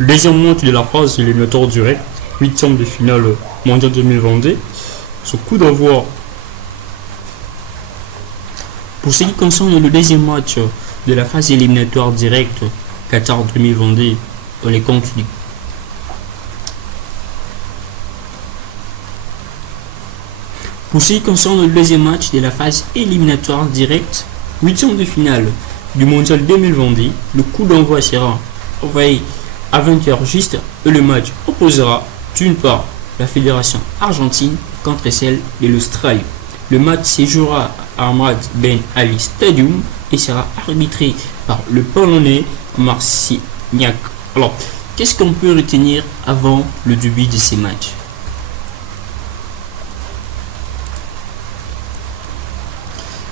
Le deuxième match de la phase éliminatoire directe, huitième de finale mondial 2022. Ce coup d'envoi. Pour ce qui concerne le deuxième match de la phase éliminatoire directe Qatar 2022 dans les comptes du Pour ce qui concerne le deuxième match de la phase éliminatoire directe, huitième de finale du mondial 2022, le coup d'envoi sera envoyé à 20h juste et le match opposera d'une part la fédération argentine contre celle de l'Australie. Le match se jouera à Ahmad Ben Ali Stadium et sera arbitré par le Polonais Marciniak. Alors, qu'est-ce qu'on peut retenir avant le début de ces matchs?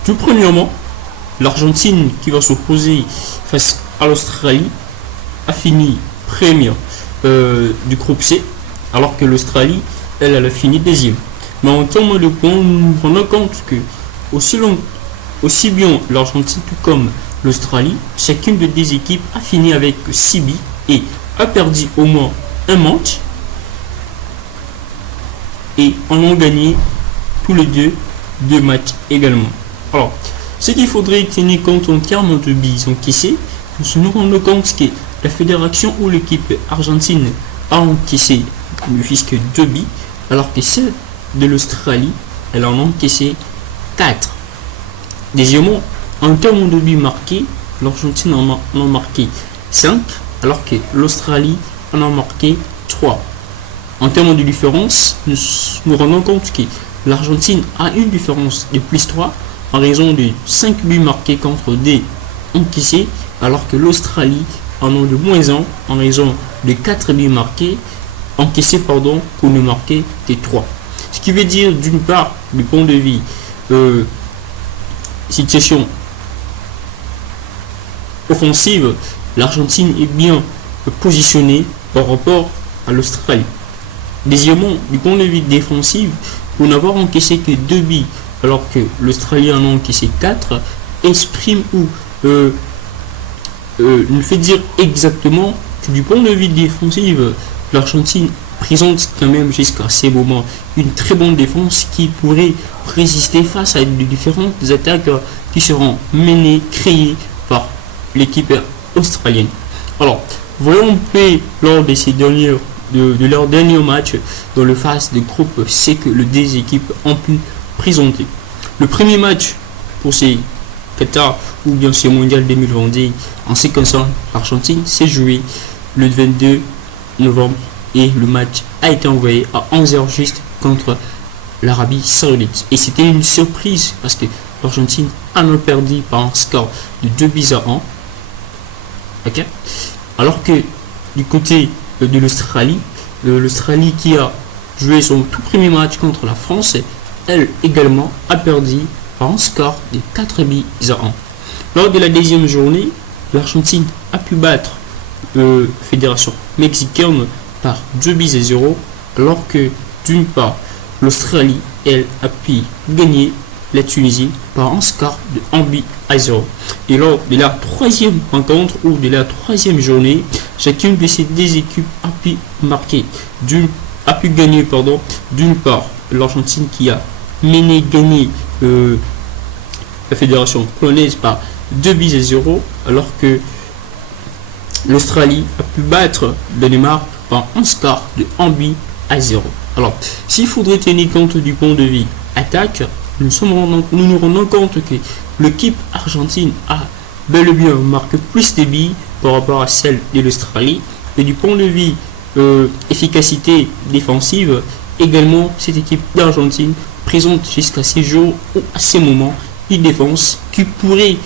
Tout premièrement, l'Argentine qui va s'opposer face à l'Australie a fini première du groupe C, alors que l'Australie, elle a fini deuxième. Mais en termes de points, nous nous rendons compte que aussi bien l'Argentine tout comme l'Australie, chacune des deux équipes a fini avec 6 buts et a perdu au moins un match et en ont gagné tous les deux matchs également. Alors, ce qu'il faudrait tenir compte en termes de buts encaissés, nous nous rendons compte que la fédération ou l'équipe argentine a encaissé ne fût-ce que 2 buts, alors que celle de l'Australie, elle en a encaissé 4. Deuxièmement, en termes de buts marqués, l'Argentine en a marqué 5, alors que l'Australie en a marqué 3. En termes de différence, nous nous rendons compte que l'Argentine a une différence de plus 3 en raison de 5 buts marqués contre 2 encaissés, alors que l'Australie en a de moins 1 en raison de 4 buts marqués, encaissés pour ne marquer que 3. Ce qui veut dire d'une part, du point de vue situation offensive, l'Argentine est bien positionnée par rapport à l'Australie. Deuxièmement, du point de vue défensif, pour n'avoir encaissé que 2 buts alors que l'Australie en a encaissé 4, exprime ou nous fait dire exactement que du point de vue défensif, l'Argentine présente quand même jusqu'à ces moments une très bonne défense qui pourrait résister face à de différentes attaques qui seront menées, créées par l'équipe australienne. Alors, voyons un peu lors de ces de leur dernier match dans le phase de groupe, c'est que les deux équipes ont pu présenter. Le premier match pour ces Qatar ou bien ces mondial 2022 en ce qui concerne l'Argentine, s'est joué le 22 novembre et le match a été envoyé à 11h juste contre l'Arabie Saoudite. Et c'était une surprise parce que l'Argentine en a perdu par un score de 2 buts à 1. Okay. Alors que du côté de l'Australie, l'Australie qui a joué son tout premier match contre la France, elle également a perdu par un score de 4 buts à 1. Lors de la deuxième journée, l'Argentine a pu battre la fédération mexicaine par 2 buts à 0, alors que d'une part, l'Australie, elle a pu gagner la Tunisie par un score de 1 but à 0. Et lors de la troisième rencontre ou de la troisième journée, chacune de ces deux équipes a pu gagner d'une part l'Argentine qui a gagné la fédération polonaise par 2 buts à 0, alors que l'Australie a pu battre le Danemark par un score de 1 but à 0. Alors, s'il faudrait tenir compte du point de vue attaque, nous nous rendons compte que l'équipe argentine a bel et bien marqué plus de buts par rapport à celle de l'Australie. Et du point de vue efficacité défensive, également cette équipe d'Argentine présente jusqu'à ces jours ou à ces moments une défense qui pourrait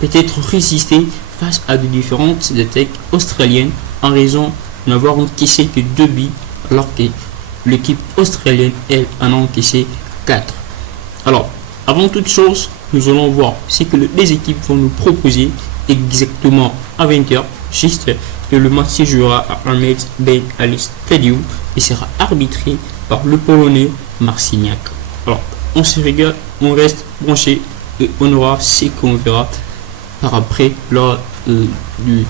peut-être résister face à de différentes attaques australiennes en raison d'avoir encaissé que 2 buts alors que l'équipe australienne, elle, en a encaissé 4. Alors, avant toute chose, nous allons voir ce que les équipes vont nous proposer exactement à 20h, juste que le match se jouera à Ahmed Ben Ali Stadium et sera arbitré par le Polonais Marciniak. Alors, on se regarde, on reste branché et on aura ce qu'on verra par après lors du